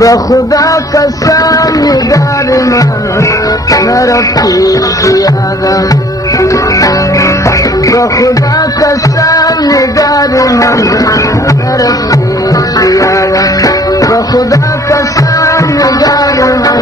بخدا قسم نگار من نرفتی زیاده بخدا قسم نگار من نرفتی زیاده بخدا قسم نگار من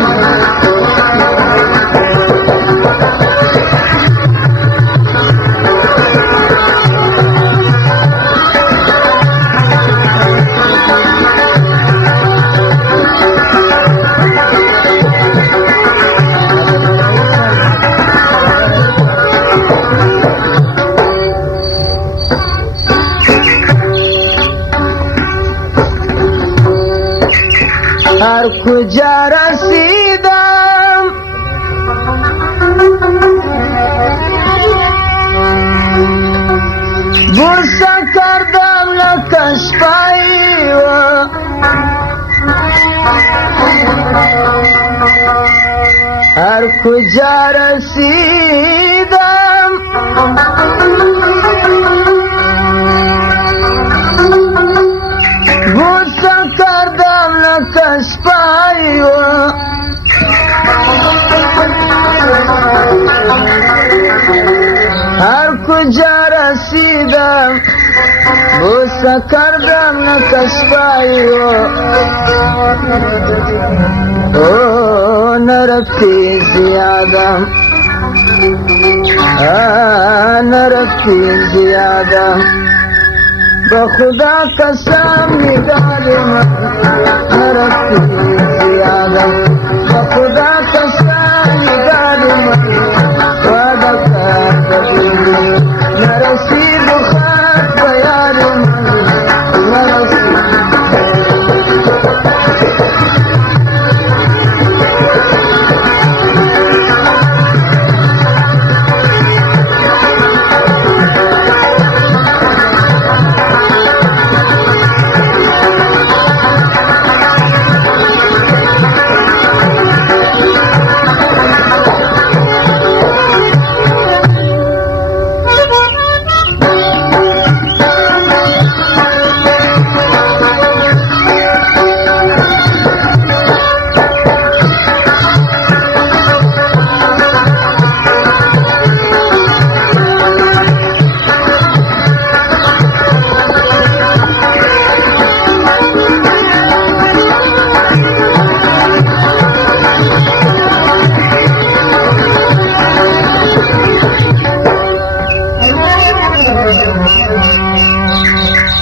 هر کجا رسیدم بوسه کردم لکش پایی و هر کجا رسیدم بوسه کردم لکش پایی و هر کجا رسیدم بوسه کردم لکش پایی و نرفتی زیاده نرفتی زیاده بخدا قسم نگار من نرفتی زیاده بخدا قسم نگار من وعده کردی نرسید خط به یاد من نرسید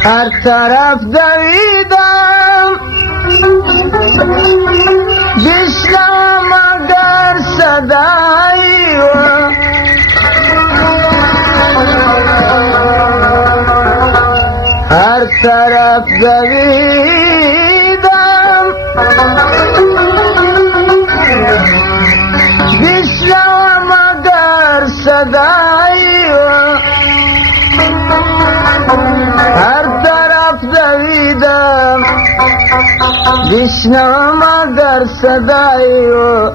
هر طرف دویدم بشنوم اگر صدایی و هر طرف دویدم بشنوم اگر صدایی و هر طرف دویدم بشنوم اگر صدایی و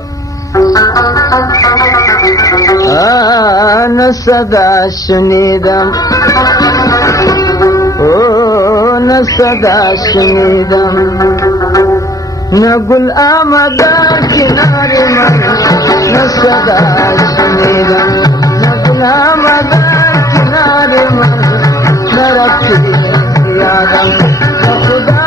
نه صدا شنیدم نه صدا شنیدم نه گل آمده کنار من نه صدا شنیدم نه گل آمده کنار من نرفتی زیاده بخدا